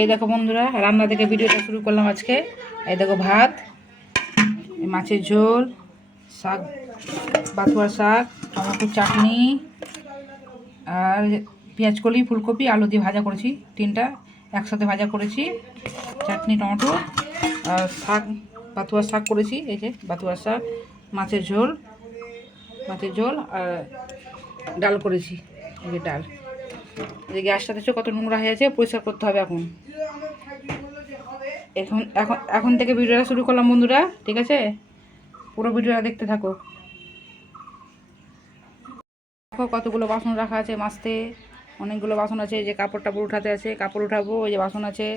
এই দেখো বন্ধুরা, রান্না থেকে ভিডিওটা শুরু করলাম আজকে। এই দেখো ভাত, মাছের ঝোল, শাক, বাথুয়ার শাক, টমেটোর চাটনি, আর পেঁয়াজকলি, ফুলকপি, আলু দিয়ে ভাজা করেছি। তিনটা একসাথে ভাজা করেছি, চাটনি, টমেটো, আর শাক, বাথুয়ার শাক করেছি। এই যে বাথুয়ার শাক, মাছের ঝোল, আর ডাল করেছি। এই যে ডাল। এই যে গ্যাসটা দেখছো কত নোংরা হয়ে আছে, পরিষ্কার করতে হবে এখন। এখন এখন এখন থেকে ভিডিওটা শুরু করলাম বন্ধুরা, ঠিক আছে? পুরো ভিডিওটা দেখতে থাকো। দেখো কতগুলো বাসন রাখা আছে, মাজতে অনেকগুলো বাসন আছে। যে কাপড় টাপড় উঠাতে আছে, কাপড় উঠাবো। ওই যে বাসন আছে।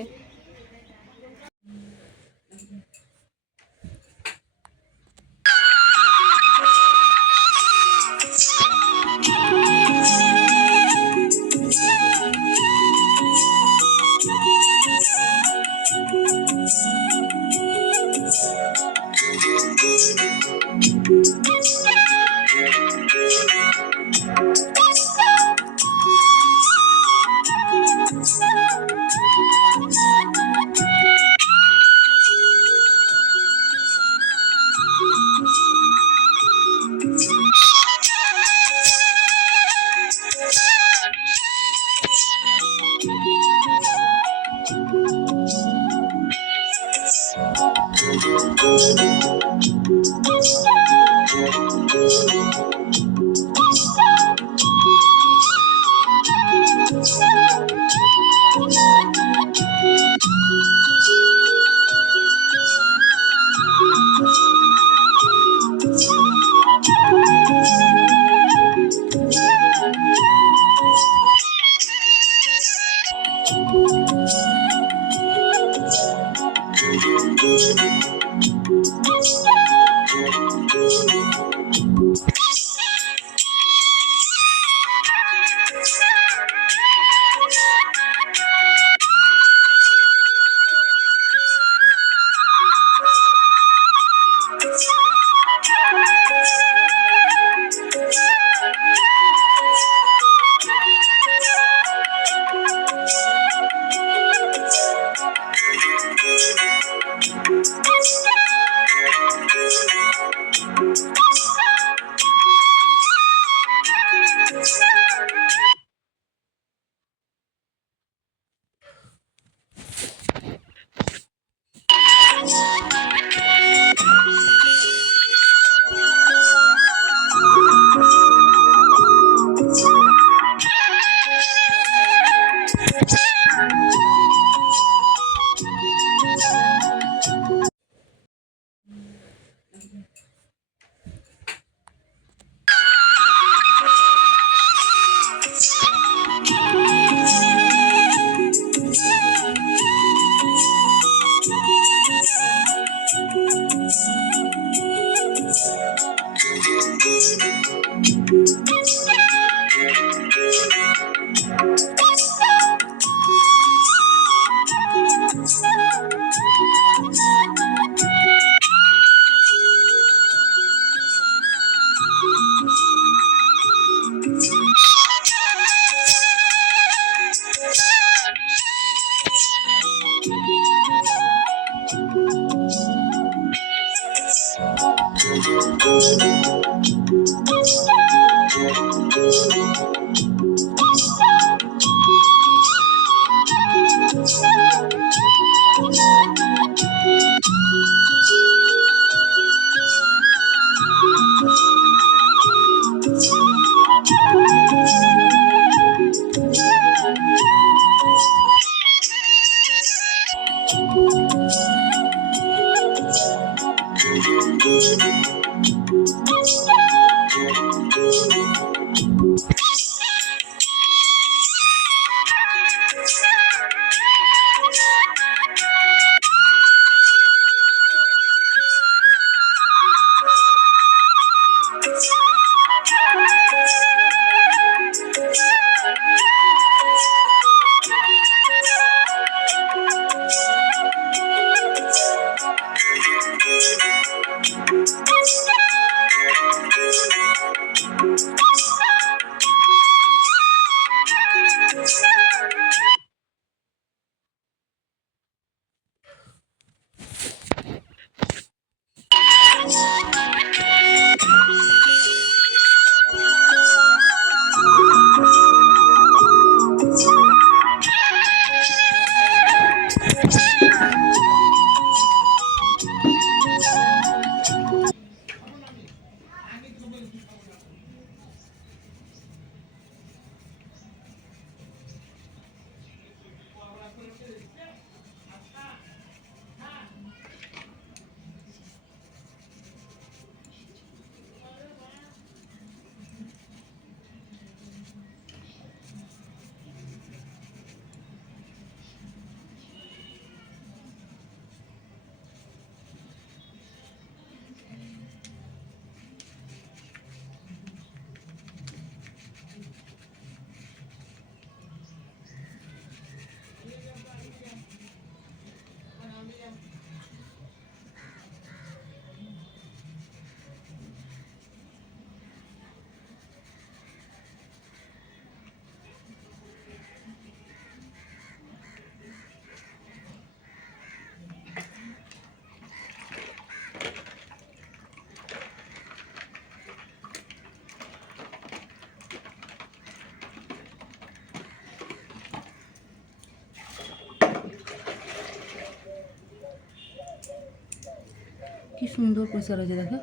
কি সুন্দর পরিষ্কার হয়েছে দেখো,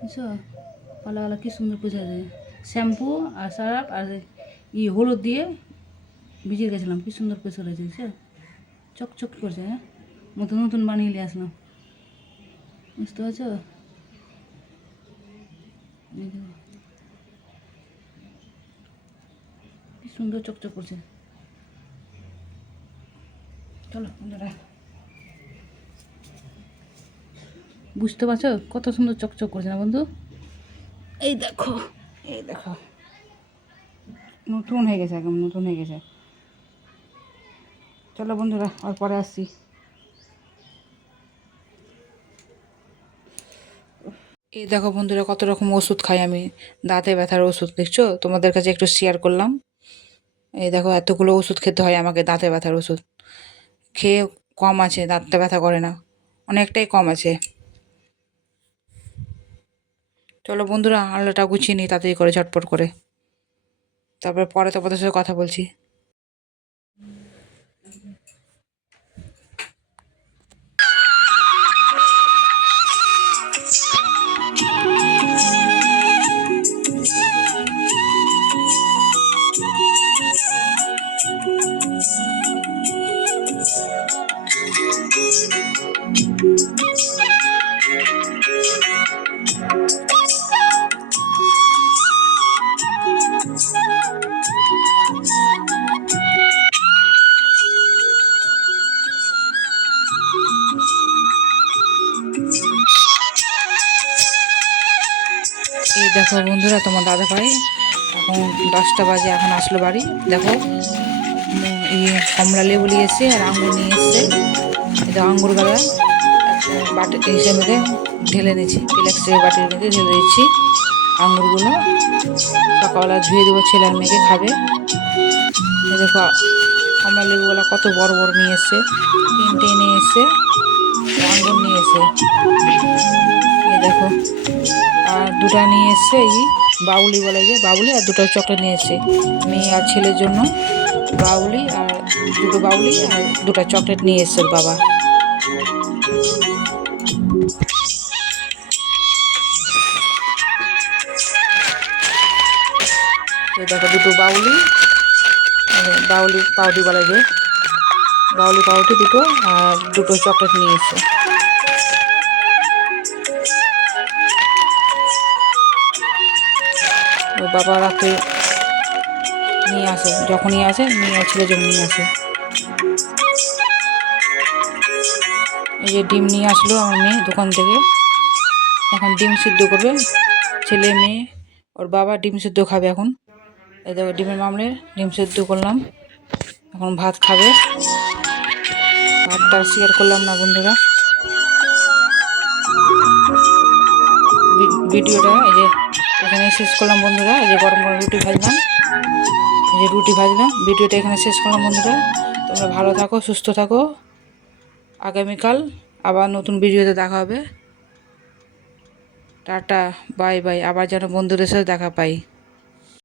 বুঝছো? পালাগুলো কি সুন্দর পরিষ্কার হয়েছে। শ্যাম্পু আর সার্ফ আর হলুদ দিয়ে ভিজিয়ে গেছিলাম, কি সুন্দর পরিষ্কার হয়েছে, বুঝছো? চকচক করছে, হ্যাঁ, নতুন নতুন বানিয়ে নিয়ে আসলাম, বুঝতে পারছো? কি সুন্দর চকচক করছে। চলো বন্ধুরা, বুঝতে পারছো কত সুন্দর চকচক করছে না বন্ধু? এই দেখো, এই দেখো, নতুন হয়ে গেছে, একদম নতুন হয়ে গেছে। চলো বন্ধুরা, আর পরে আসছি। এই দেখো বন্ধুরা, কত রকম ওষুধ খাই আমি, দাঁতে ব্যথার ওষুধ, দেখছো? তোমাদের কাছে একটু শেয়ার করলাম। এই দেখো, এতগুলো ওষুধ খেতে হয় আমাকে, দাঁতে ব্যথার ওষুধ খেয়ে কম আছে, দাঁতটা ব্যথা করে না, অনেকটাই কম আছে। চলো বন্ধুরা, আলুটা গুছিয়ে নিই তাড়াতাড়ি করে, ঝটপট করে, তারপরে পরে তোমাদের সাথে কথা বলছি। এই দেখো বন্ধুরা, তোমার দাদা ভাই এখন 10টা বাজে, এখন আসলো বাড়ি। দেখো, কমলা লেবু নিয়ে এসছে আর আঙুর নিয়ে এসছে। এটা আঙুর গাদা একটা বাটি হিসেবে মধ্যে ঢেলে নিয়েছি, প্লাস্টিকের বাটির মধ্যে ঢেলে দিচ্ছি আঙুরগুলো। সকালবেলা ধুয়ে দেবো, ছেলের মেয়েকে খাবে। এই দেখো, কমলা লেবুগুলো কত বড় বড় নিয়ে এসছে, 3টে নিয়ে এসছে, আঙুর নিয়ে এসছে। এই দেখো, আর 2টা নিয়ে এসছে এই বাউলি বলে, যে বাউলি, আর 2টা চকলেট নিয়ে এসছে মেয়ে আর ছেলের জন্য। বাউলি আর 2টো বাউলি আর 2টা চকলেট নিয়ে এসছে ওর বাবা। এই দেখো, 2টো বাউলি, বাউলি পাউডি বলে, যে বাউলি পাউডি 2টো, আর 2টো চকলেট নিয়ে এসছে। ওর বাবা রাতে নিয়ে আসে, যখনই আসে নিয়ে ছেলের জন্য নিয়ে আসে। এই যে ডিম নিয়ে আসলো আমার মেয়ে দোকান থেকে, এখন ডিম সিদ্ধ করবে ছেলে মেয়ে, ওর বাবা ডিম সিদ্ধ খাবে এখন। এই দেখো, ডিমের মামলে ডিম সিদ্ধ করলাম, এখন ভাত খাবে। ভাতটা শেয়ার করলাম না বন্ধুরা, ভিডিওটা এই যে এখানে শেষ করলাম বন্ধুরা। এই যে গরম গরম রুটি ভাজলাম, এই যে রুটি ভাজলাম, ভিডিওটা এখানে শেষ করলাম বন্ধুরা। তোমরা ভালো থাকো, সুস্থ থাকো, আগামীকাল আবার নতুন ভিডিওতে দেখা হবে। টাটা, বাই বাই, আবার যেন বন্ধুদের সাথে দেখা পাই।